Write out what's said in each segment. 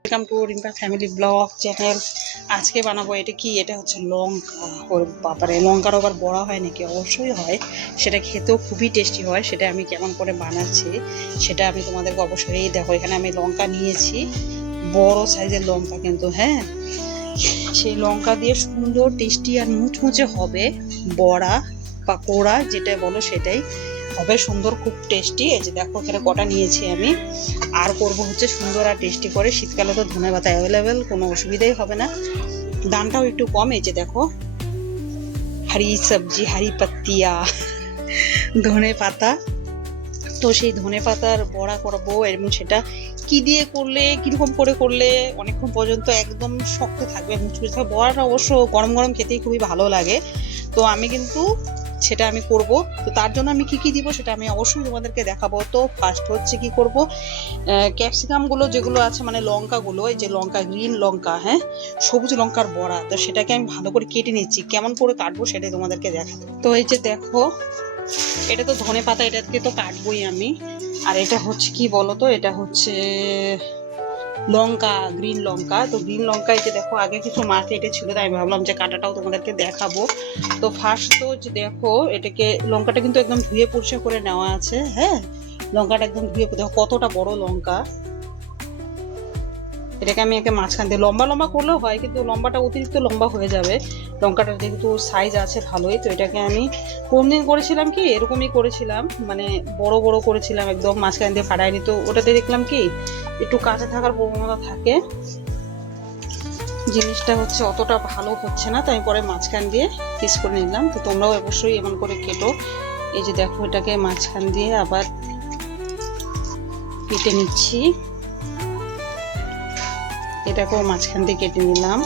Welcome to Rimpa family blog channel. আজকে বানাবো এটা কি, এটা হচ্ছে লঙ্কা। ওর বাপারে, লঙ্কার আবার বড়া হয় নাকি? অবশ্যই হয়। সেটা খেতেও খুবই টেস্টি হয়। সেটা আমি কেমন করে বানাচ্ছি সেটা আমি তোমাদেরকে অবশ্যই দেখো। এখানে আমি লঙ্কা নিয়েছি, বড় সাইজের লঙ্কা কিন্তু, হ্যাঁ। সেই লঙ্কা দিয়ে সুন্দর টেস্টি আর মুচমুচে হবে বড়া, পাকোড়া যেটা বলো সেটাই হবে, সুন্দর খুব টেস্টি। এই যে দেখো এখানে কটা নিয়েছি আমি। আর করবো হচ্ছে সুন্দর আর টেস্টি করে। শীতকালে তো ধনেপাতা অ্যাভেলেবেল, কোনো অসুবিধাই হবে না, দামটাও একটু কম। এই যে দেখো, হারি সবজি, হারি পাতিয়া, ধনে পাতা। তো সেই ধনে পাতার বড়া করবো, এবং সেটা কি দিয়ে করলে, কিরকম করে করলে অনেকক্ষণ পর্যন্ত একদম শক্ত থাকবে, মুচমুচে থাকবে। বড়াটা অবশ্য গরম গরম খেতেই খুবই ভালো লাগে। তো আমি কিন্তু সেটা আমি করব। তো তার জন্য আমি কি কি দিব সেটা আমি অবশ্যই তোমাদেরকে দেখাবো। তো ফার্স্ট হচ্ছে কি করব, ক্যাপসিকাম গুলো যেগুলো আছে, মানে লঙ্কাগুলো, এই যে লঙ্কা, গ্রিন লঙ্কা, হ্যাঁ, সবুজ লঙ্কার বড়া। তো সেটাকে আমি ভালো করে কেটে নিচ্ছি। কেমন করে কাটবো সেটাই তোমাদেরকে দেখাবো। তো এই যে দেখো, এটা তো ধনে পাতা, এটাকে তো কাটবোই আমি। আর এটা হচ্ছে কি বলতো, এটা হচ্ছে লঙ্কা, গ্রিন লঙ্কা। তো গ্রিন লঙ্কা, এই যে দেখো আগে কিছু মাছ এটা ছিল, তাই আমি ভাবলাম যে কাটাটাও তোমাদেরকে দেখাবো। তো ফার্স্ট তো যে দেখো, এটাকে, লঙ্কাটা কিন্তু একদম ধুয়ে পরিষ্কার করে নেওয়া আছে, হ্যাঁ। লঙ্কাটা একদম ধুয়ে, দেখো কতটা বড় লঙ্কা। এটাকে আমি একে মাঝখান দিয়ে, লম্বা লম্বা করলেও হয় কিন্তু লম্বাটা অতিরিক্ত লম্বা হয়ে যাবে। লঙ্কাটা যেহেতু সাইজ আছে ভালোই, তো এটাকে আমি কোনদিন করেছিলাম কি, এরকমই করেছিলাম, মানে বড় বড় করেছিলাম একদম, মাঝখান দিয়ে ফাটাইনি। তো ওটাতে দেখলাম কি একটু কাঁচা থাকার প্রবণতা থাকে, জিনিসটা হচ্ছে অতটা ভালো হচ্ছে না, তাই পরে মাঝখান দিয়ে পিস করে নিলাম। তো তোমরাও অবশ্যই এমন করে কেটো। এই যে দেখো, এটাকে মাঝখান দিয়ে আবার কেটে নিচ্ছি। এটাকেও মাঝখান দিয়ে কেটে নিলাম।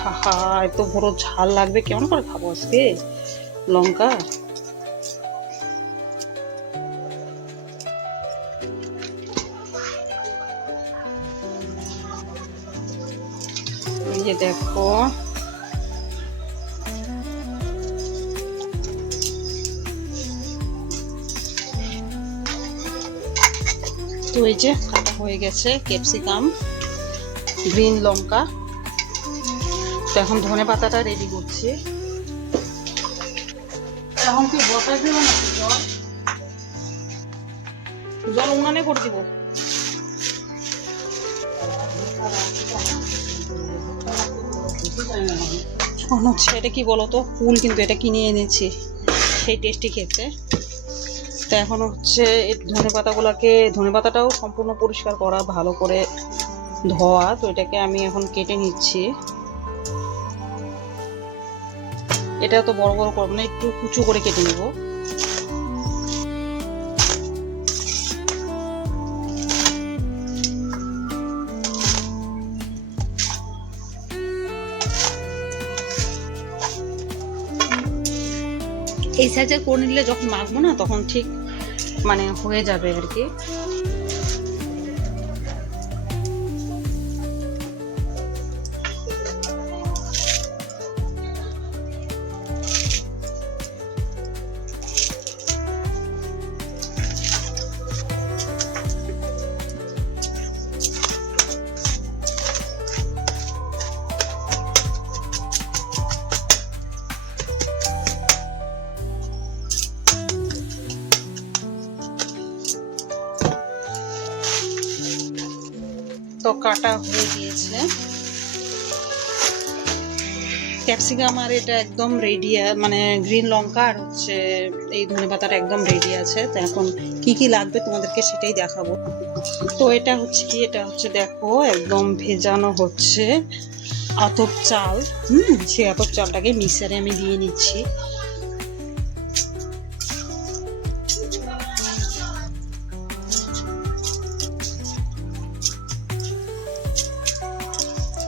হাহা, এত বড় ঝাল লাগবে, কেমন করে খাবো আজকে লঙ্কা। এই যে দেখো, তো এই যে কাটা হয়ে গেছে ক্যাপসিকাম, গ্রিন লঙ্কা। তো এখন ধনে পাতাটা রেডি করছি। এখন কি বসাই দেবো নাকি জল? জল উনানে করে দিব। এখন হচ্ছে এটা কি বলতো, ফুল কিন্তু এটা কিনে এনেছি, সেই টেস্টি খেতে। তো এখন হচ্ছে ধনে পাতাগুলোকে, ধনে পাতাটাও সম্পূর্ণ পরিষ্কার করা, ভালো করে ধোয়া। তো এটাকে আমি এখন কেটে নিচ্ছি। এটা তো বড় বড় করবো না, একটু কুচু করে কেটে নেব। এই সাইজের করে নিলে যখন মাখবো না তখন ঠিক মানে হয়ে যাবে আর কি। তো কাটা হয়ে গিয়েছে ক্যাপসিকাম, আর এটা একদম রেডি, মানে গ্রিন লঙ্কা আর হচ্ছে এই ধনে পাতাটা একদম রেডি আছে। তো এখন কি কি লাগবে তোমাদেরকে সেটাই দেখাবো। তো এটা হচ্ছে কি, এটা হচ্ছে দেখো একদম ভেজানো হচ্ছে আতপ চাল। সেই আতপ চালটাকে মিক্সারে আমি দিয়ে নিচ্ছি।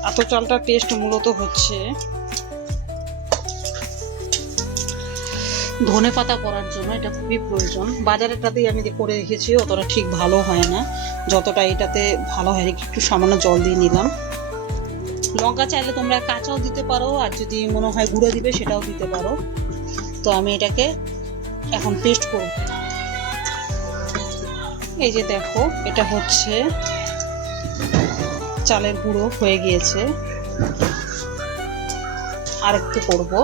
আতপ চালটার টেস্ট মূলত হচ্ছে ধনে পাতা করার জন্য, এটা খুবই প্রয়োজন। বাজারেরটাতেই আমি করে রেখেছি, অতটা ঠিক ভালো হয় না যতটা এটাতে ভালো হয়। একটু সামান্য জল দিয়ে নিলাম। লঙ্কা চাইলে তোমরা কাঁচাও দিতে পারো, আর যদি মনে হয় গুঁড়ো দিবে সেটাও দিতে পারো। তো আমি এটাকে এখন পেস্ট করব। এই যে দেখো, এটা হচ্ছে চালের গুঁড়ো হয়ে গিয়েছে, আর একটু করবো।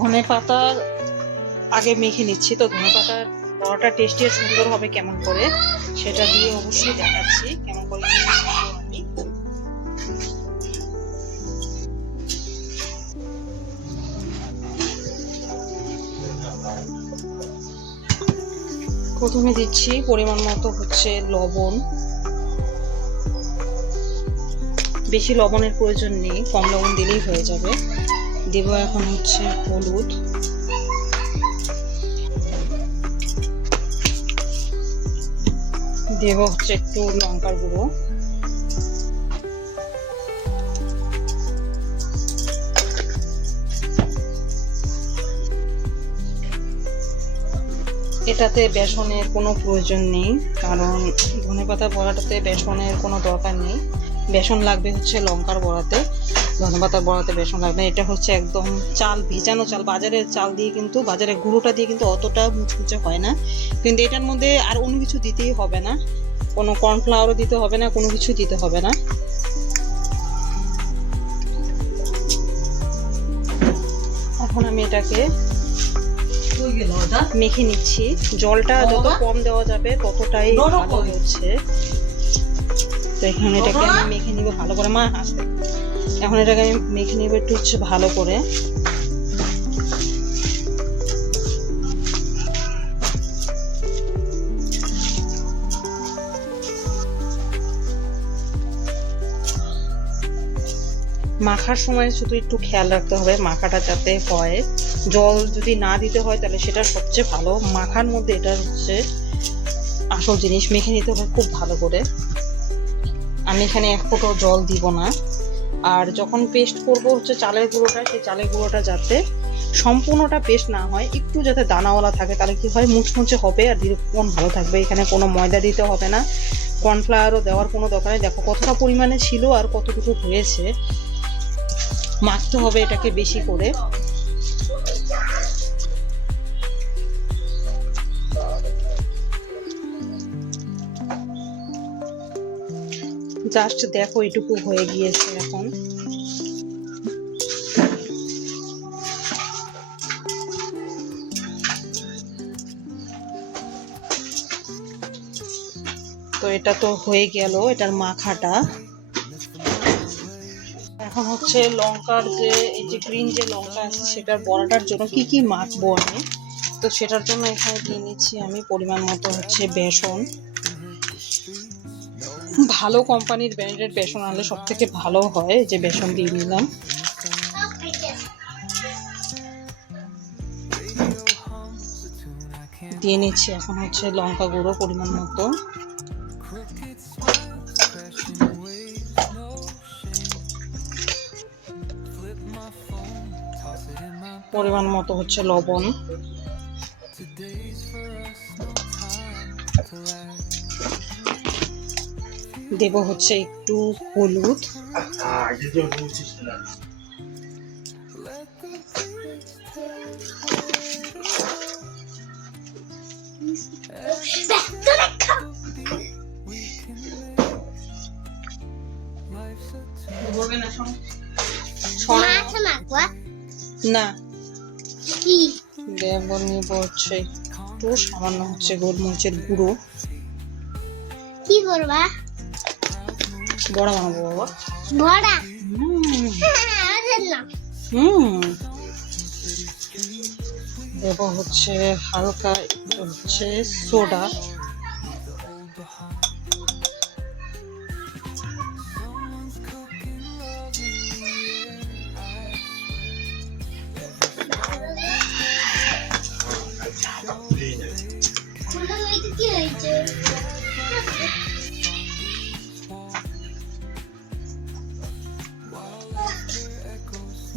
ধনে পাতার আগে মেখে নিচ্ছি, তো ধনে পাতার বড়াটা টেস্টি আর সুন্দর হবে কেমন করে সেটা দিয়ে অবশ্যই দেখাচ্ছি কেমন করে আমি। প্রথমে দিচ্ছি পরিমাণ মতো হচ্ছে লবণ, বেশি লবণের প্রয়োজন নেই, কম লবণ দিলেই হয়ে যাবে। দেব এখন হচ্ছে হলুদ, দেব হচ্ছে একটু লঙ্কার গুঁড়ো, এটাতে বেসনের কোনো প্রয়োজন নেই, কারণ ধনেপাতা বড়াটাতে বেসনের কোনো দরকার নেই। বেসন লাগবে হচ্ছে লঙ্কার বড়াতে, ধনেপাতার বড়াতে বেসন লাগবে। এটা হচ্ছে একদম চাল, ভিজানো চাল, বাজারের চাল দিয়ে কিন্তু, বাজারের গুঁড়োটা দিয়ে কিন্তু অতটা মুচমুচে হয় না। কিন্তু এটার মধ্যে আর অন্য কিছু দিতেই হবে না, কোনো কর্নফ্লাওয়ারও দিতে হবে না, কোনো কিছু দিতে হবে না। এখন আমি এটাকে মেখে নিচ্ছি, জলটা যত কম দেওয়া যাবে ততটাই ভালো হচ্ছে। তো এখন এটাকে আমি মেখে নিব ভালো করে, মা আসতে, এখন এটাকে আমি মেখে নিব একটু হচ্ছে ভালো করে। মাখার সময় শুধু একটু খেয়াল রাখতে হবে মাখাটা যাতে হয়, জল যদি না দিতে হয় তাহলে সেটা সবচেয়ে ভালো। মাখার মধ্যে এটা হচ্ছে আসল জিনিস, মেখে নিতে হবে খুব ভালো করে। আমি এখানে এক ফোঁটাও জল দিব না। আর যখন পেস্ট করব হচ্ছে চালের গুঁড়োটা, সেই চালের গুঁড়োটা যাতে সম্পূর্ণটা পেস্ট না হয়, একটু যাতে দানাওয়ালা থাকে, তাহলে কি হয় মুচমুচে হবে আর দীর্ঘক্ষণ ভালো থাকবে। এখানে কোনো ময়দা দিতে হবে না, কর্নফ্লাওয়ারও দেওয়ার কোনো দরকার নেই। দেখো কতটা পরিমাণে ছিল আর কতটুকু হয়েছে। মাখতে হবে এটাকে বেশি করে। জাস্ট দেখো এটুকু হয়ে গিয়েছে। এখন তো এটা তো হয়ে গেল এটার মাখাটা। এখন হচ্ছে লঙ্কার যে এই যে গ্রিন যে লঙ্কা আছে সেটার বড়াটার জন্য কি কি মাখবো আমি, তো সেটার জন্য এখানে দিয়ে নিচ্ছি আমি পরিমাণ মতো হচ্ছে বেসন। ভালো কোম্পানির ব্র্যান্ডেড বেসন আনলে সব থেকে ভালো হয়, যে বেসন দিয়ে নিলাম। দিয়ে নিচ্ছি এখন হচ্ছে লঙ্কা গুঁড়ো পরিমাণ মতো, পরিমাণ মতো হচ্ছে লবণ, দেব হচ্ছে একটু হলুদ, না দেব নিব হচ্ছে একটু সামান্য হচ্ছে গোলমরিচের গুঁড়ো। কি করবা? বড়া বানাবো বাবা, বড়া। দেব হচ্ছে হালকা একটু হচ্ছে সোডা,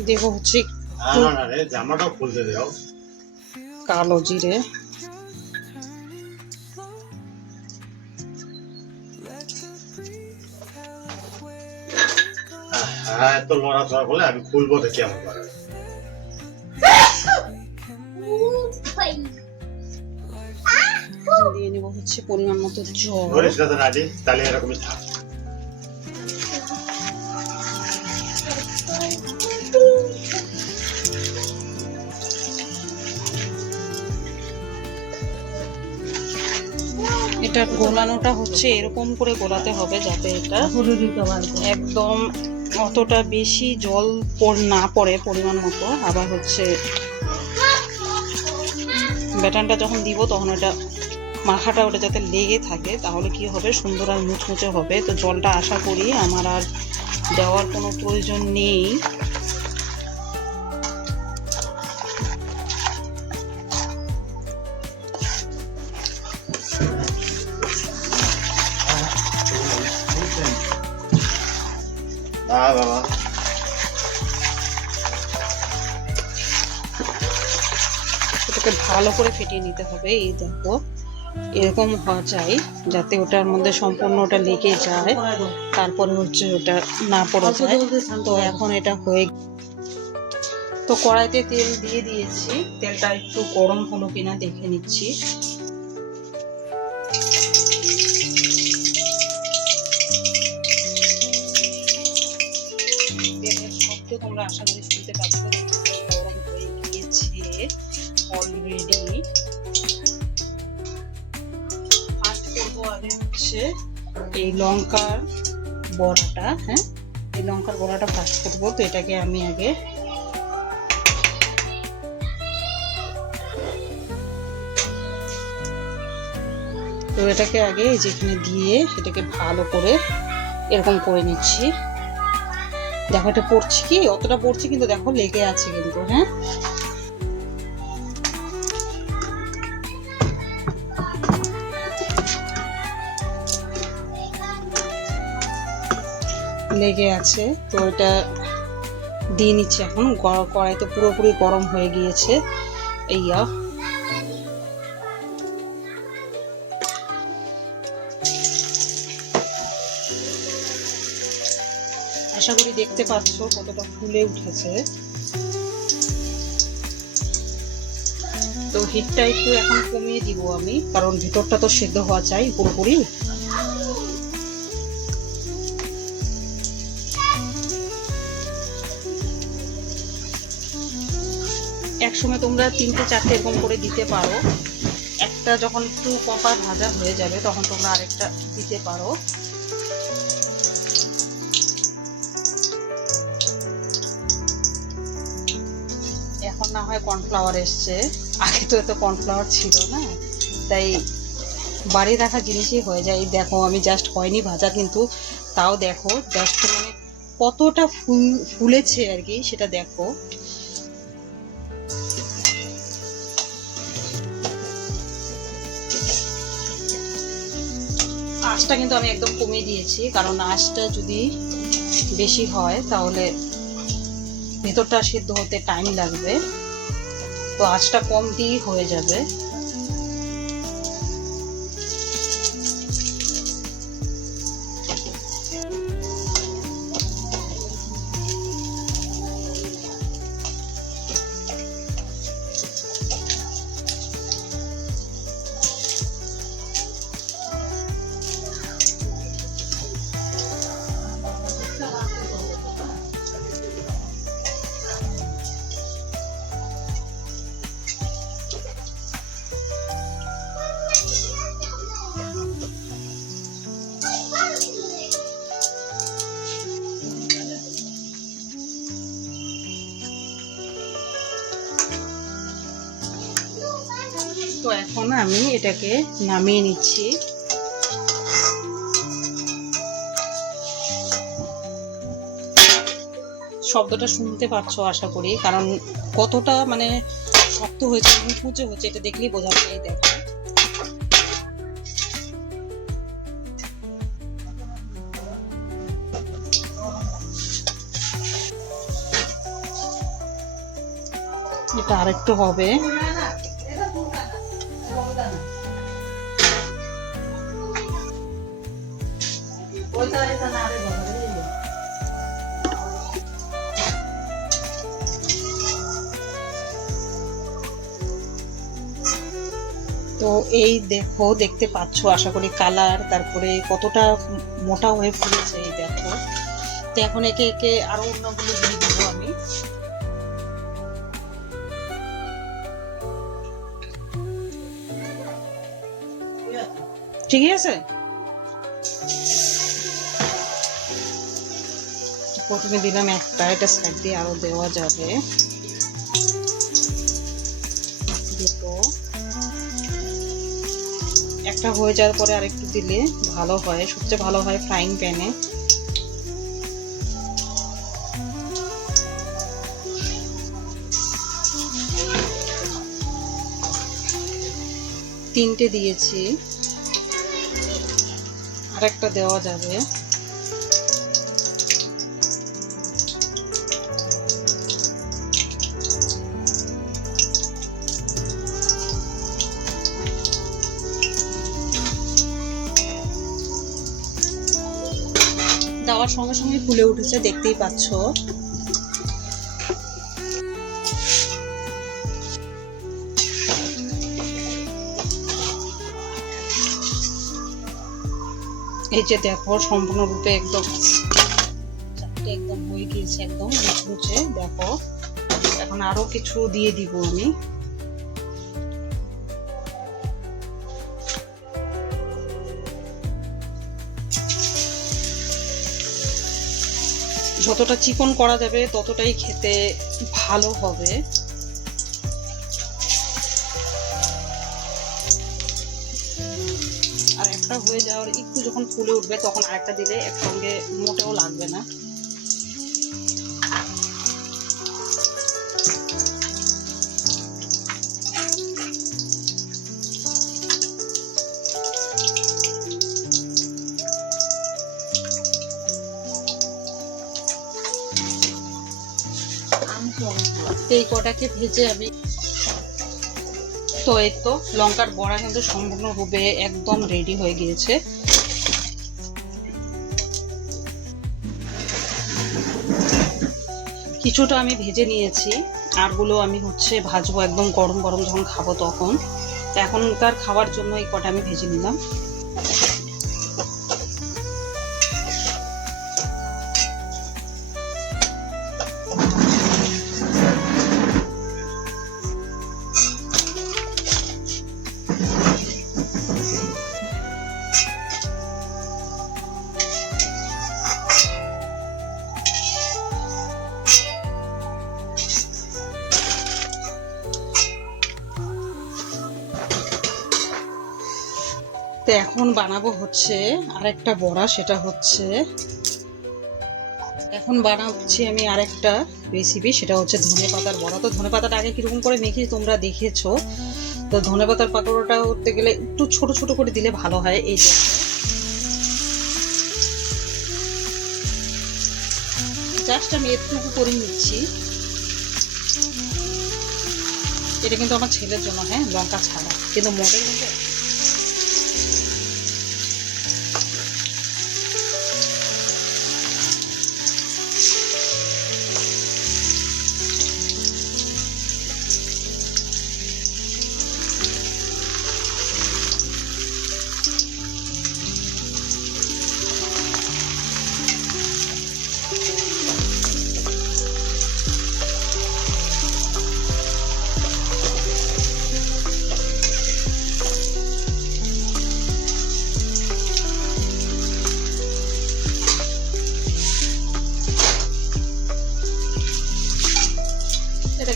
দেবো হচ্ছে একটু জামাটাও খুলতে দাও। কালো জিরে, হ্যাঁ, এত লড়াচড়া করলে আমি খুলবো দেখি আমার ঘরে। দিয়ে নেবো হচ্ছে পরিমাণ মতো জল। ধরিস না তো নাজি, তাহলে এরকমই থাক। এটা গোলানোটা হচ্ছে এরকম করে গোলাতে হবে যাতে এটা একদম অতটা বেশি জল না পড়ে পরিমাণ মতো। আবার হচ্ছে ব্যাটারটা যখন দিব তখন এটা মাখাটা ওটা যাতে লেগে থাকে, তাহলে কি হবে সুন্দর আর মুচমুচে হবে। তো জলটা আশা করি আমার আর দেওয়ার কোনো প্রয়োজন নেই। বাবা এটাকে ভালো করে ফেটিয়ে নিতে হবে। এই দেখো এরকম হওয়া চাই যাতে ওটার মধ্যে সম্পূর্ণ ওটা লেগে যায়, তারপরে হচ্ছে ওটা না পড়ে যায়। তো এখন এটা হয়ে, তো কড়াইতে তেল দিয়ে দিয়েছি, তেলটা একটু গরম হলো কিনা দেখে নিচ্ছি। তেলের শব্দ তোমরা আশা করি শুনতে পাচ্ছ, গরম হয়ে গিয়েছে অলরেডি। ফার্স্ট করবো আগে হচ্ছে এই লঙ্কার বড়াটা। হ্যাঁ, এই লঙ্কার বড়াটা ফার্স্ট করবো। তো এটাকে আমি আগে যেখানে দিয়ে এটাকে ভালো করে এরকম করে নিচ্ছি। দেখো এটা পড়ছে কি, অতটা পড়ছে কিন্তু দেখো লেগে আছে কিন্তু। হ্যাঁ, লেগে আছে। তো এটা দিয়ে নিচ্ছি এখন। কড়াই তো পুরোপুরি গরম হয়ে গিয়েছে। এইয়া আশা করি দেখতে পাচ্ছ কতটা ফুলে উঠেছে। তো হিটটা একটু এখন কমিয়ে দিব আমি, কারণ ভিতরটা তো সেদ্ধ হওয়া চাই পুরোপুরি। একসময় তোমরা 3-4টে এরকম করে দিতে পারো। একটা যখন একটু কপা ভাজা হয়ে যাবে তখন তোমরা আরেকটা দিতে পারো। এখন না হয় কর্নফ্লাওয়ার এসছে, আগে তো এত কর্নফ্লাওয়ার ছিল না, তাই বাড়ি রাখা জিনিসই হয়ে যায়। দেখো আমি জাস্ট হয়নি ভাজা, কিন্তু তাও দেখো জাস্ট মানে কতটা ফুলেছে আর কি, সেটা দেখো। আঁচটা কিন্তু আমি একদম কমিয়ে দিয়েছি, কারণ আঁচটা যদি বেশি হয় তাহলে ভেতরটা সিদ্ধ হতে টাইম লাগবে। তো আঁচটা কম দিয়েই হয়ে যাবে। তো এখন আমি এটাকে নামিয়ে নিচ্ছি। শব্দটা শুনতে পাচ্ছ আশা করি, কারণ কতটা মানে শক্ত হয়েছে, মুচমুচে হচ্ছে, এটা দেখলেই বোঝা যায়। দেখো এটা আরেকটু হবে। তো এই দেখো, দেখতে পাচ্ছ আশা করি কালার, তারপরে কতটা মোটা হয়ে ফুলেছে এই দেখো। তো এখন একে একে আরো অন্যগুলো দিয়ে দিব আমি। ঠিক আছে, প্রথমে দিলাম একটা, এটা সাইড দিয়ে আরো দেওয়া যাবে। দুটো, একটা হয়ে যাওয়ার পরে আরেকটু দিলে ভালো হয়, সবচেয়ে ভালো হয় ফ্রাইং প্যানে। তিনটে দিয়েছি, আরেকটা দেওয়া যাবে। দেওয়ার সঙ্গে সঙ্গে ফুলে উঠেছে, দেখতেই পাচ্ছ। এই যে দেখো সম্পূর্ণরূপে একদম চারটে একদম হয়ে গিয়েছে, একদম মুচমুচে। দেখো এখন আরো কিছু দিয়ে দিব আমি। যতটা চিকন করা যাবে ততটাই খেতে ভালো হবে। আর একটা হয়ে যাওয়ার একটু যখন ফুলে উঠবে তখন আরেকটা দিলে একসঙ্গে মোটেও লাগবে না। এই কটাকে ভেজে আমি, তো এই তো লঙ্কার বড়া কিন্তু সম্পূর্ণরূপে একদম রেডি হয়ে গিয়েছে। কিছুটা আমি ভেজে নিয়েছি, আরগুলো আমি ভাজবো একদম গরম গরম যখন খাবো তখন। এখনকার খাওয়ার জন্য এই কটা আমি ভেজে নিলাম। তো এখন বানাবো আরেকটা বড়া, সেটা এখন বানাচ্ছি আমি আরেকটা রেসিপি, সেটা ধনেপাতার বড়া। তো ধনেপাতাটা আগে কিরকম করে মেখে তোমরা দেখেছো। তো ধনেপাতার পাকোড়াটা করতে গেলে একটু ছোট ছোট করে দিলে ভালো হয়। এই যে জাস্ট আমি একটুকু করে নিচ্ছি। এটা কিন্তু আমার ছেলের জন্য, হ্যাঁ, লঙ্কা ছাড়া, কিন্তু মডেল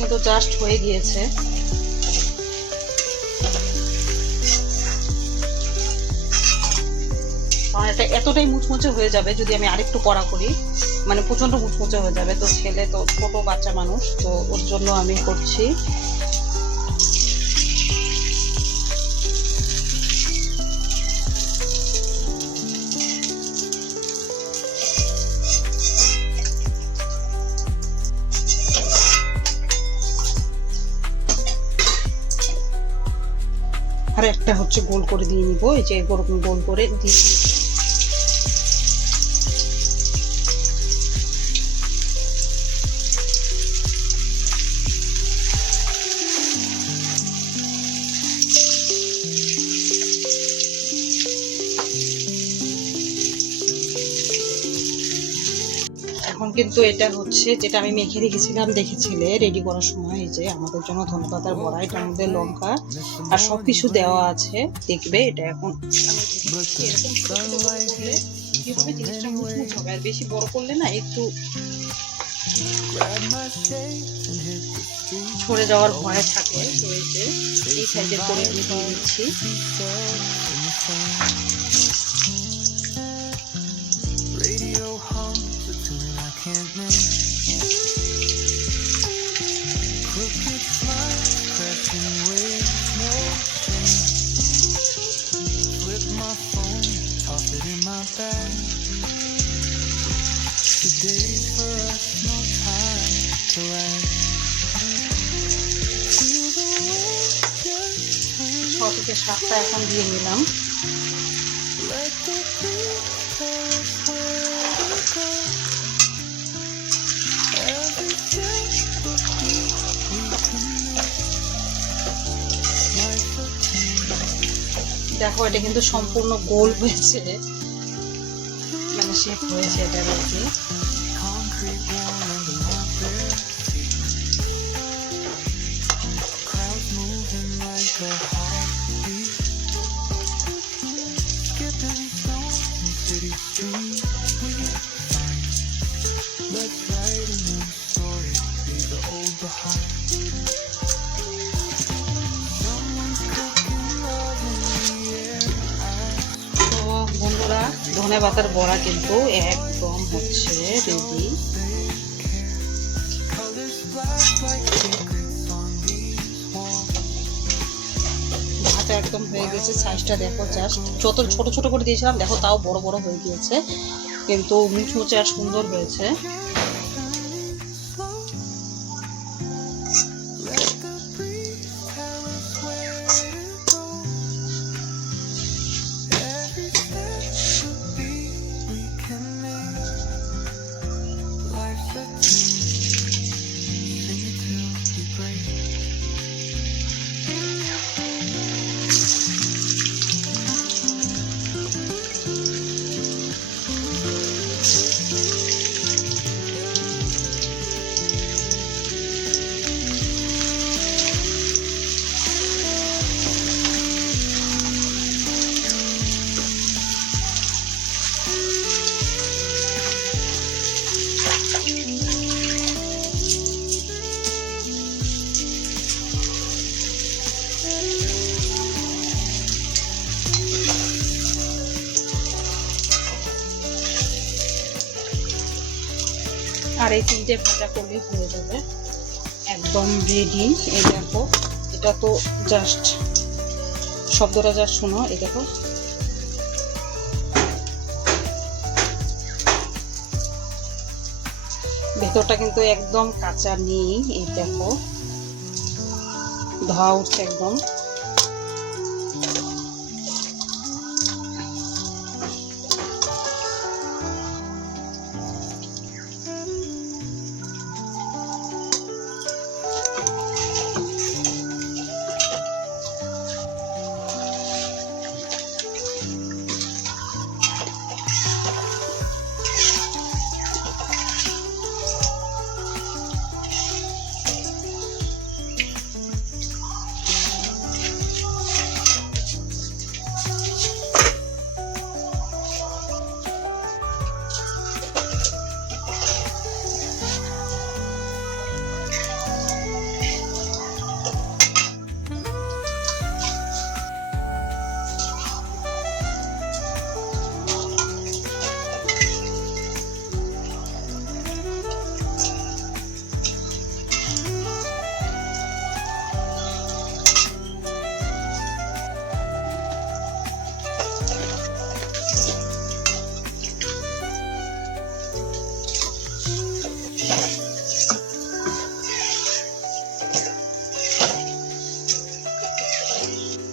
কিন্তু জাস্ট হয়ে গিয়েছে। কারণ এটা এতটাই মুচমুচে হয়ে যাবে যদি আমি আরেকটু কড়া করি, মানে প্রচন্ড মুচমুচে হয়ে যাবে। তো ছেলে তো ছোট বাচ্চা মানুষ, তো ওর জন্য আমি করছি। একটা হচ্ছে গোল করে দিয়ে নিব, এই যে এরকম গোল করে দিয়ে নিব। এখন কিন্তু এটা হচ্ছে যেটা আমি মেখে রেখেছিলাম, দেখেছিলে রেডি করার সময়, এই যে আমাদের জন্য ধনেপাতার বড়া, এটার মধ্যে লঙ্কা আর সবকিছু দেওয়া আছে। দেখবে এটা এখন কি হবে, জিনিসটা মুচমুচ হবে। আর বেশি বড় করলে না একটু সরে যাওয়ার ভয় থাকে। তো এই যে এই সাইজের করে আমি দিয়ে দিচ্ছি। ছ থেকে সাতটা এখন দিয়ে নিলাম। দেখো এটা কিন্তু সম্পূর্ণ গোল হয়েছে, মানে শেপ হয়েছে এটা আর কি। বন্ধুরা, ধনেপাতার বড়া কিন্তু একদম হচ্ছে রেডি। ভাজা একদম হয়ে গেছে, সাইজটা দেখো জাস্ট। যত ছোট ছোট করে দিয়েছিলাম দেখো তাও বড় বড় হয়ে গিয়েছে, কিন্তু মুচমুচে আর সুন্দর হয়েছে। আর এই তিনটে ভাজা করলে হয়ে যাবে, একদম রেডি। এই দেখো এটা তো জাস্ট শব্দটা জাস্ট শোনো, এই দেখো ভেতরটা কিন্তু একদম কাঁচা নেই। এই দেখো ধোয়া উঠছে একদম।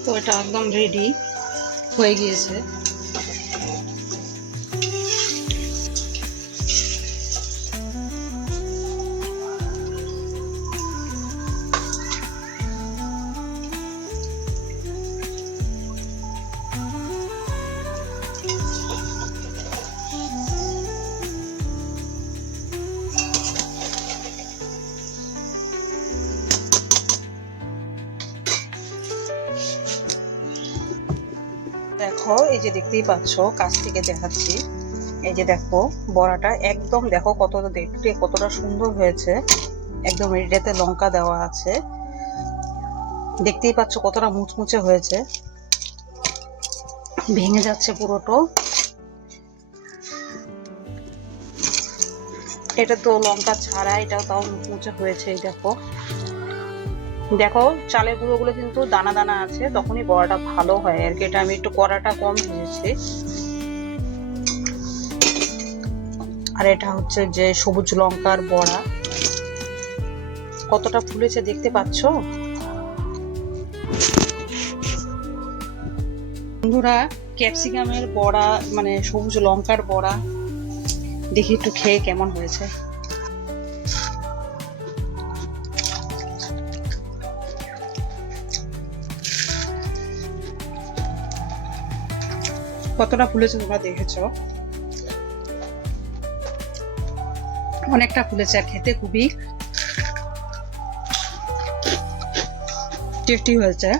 তো এটা একদম রেডি হয়ে গিয়েছে। দেখো এই যে দেখতেই পাচ্ছ, কাছ থেকে দেখাচ্ছি, এই যে দেখো বড়াটা একদম দেখো কতটা দেখতে কতটা সুন্দর হয়েছে। একদম এটাতে লঙ্কা দেওয়া আছে, দেখতেই পাচ্ছ কতটা মুচমুচে হয়েছে, ভেঙে যাচ্ছে পুরোটো। এটা তো লঙ্কা ছাড়া, এটাও তাও মুচমুচে হয়েছে। এই দেখো দেখো চালের গুঁড়োগুলো কিন্তু দানা দানা আছে, তখনই বড়াটা ভালো হয় আর কি। এটা আমি একটু কড়াটা কম ভেজেছি। আর এটা হচ্ছে যে সবুজ লঙ্কার বড়া, কতটা ফুলেছে দেখতে পাচ্ছ বন্ধুরা। ক্যাপসিকামের বড়া মানে সবুজ লঙ্কার বড়া, দেখি একটু খেয়ে কেমন হয়েছে। কতটা ফুলেছে তোমরা দেখেছো, অনেকটা ফুলেছে আর খেতে খুবই টেস্টি হয়েছে।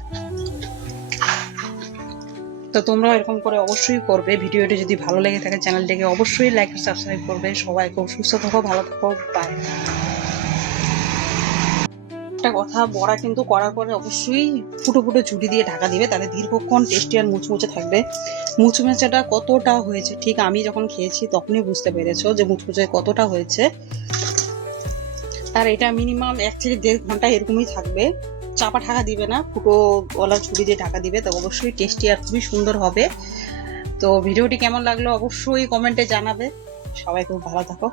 তো তোমরা এরকম করে অবশ্যই করবে। ভিডিওটি যদি ভালো লেগে থাকে চ্যানেলটিকে অবশ্যই লাইক আর সাবস্ক্রাইব করবে। সবাই খুব সুস্থ থাকো, ভালো থাকো, বাই। একটা কথা, বড়া কিন্তু করার পরে অবশ্যই ফুটো ফুটো ঝুড়ি দিয়ে ঢাকা দিবে, তাহলে দীর্ঘক্ষণ টেস্টি আর মুচমুচে থাকবে। মুচমুচেটা কতটা হয়েছে ঠিক আমি যখন খেয়েছি তখনই বুঝতে পেরেছো যে মুচমুচে কতটা হয়েছে। আর এটা মিনিমাম 1 থেকে 1.5 ঘন্টা এরকমই থাকবে, চাপা ঢাকা দিবে না, ফুটো ওলা ঝুড়ি দিয়ে ঢাকা দিবে। তো অবশ্যই টেস্টি আর খুবই সুন্দর হবে। তো ভিডিওটি কেমন লাগলো অবশ্যই কমেন্টে জানাবে। সবাই খুব ভালো থাকো।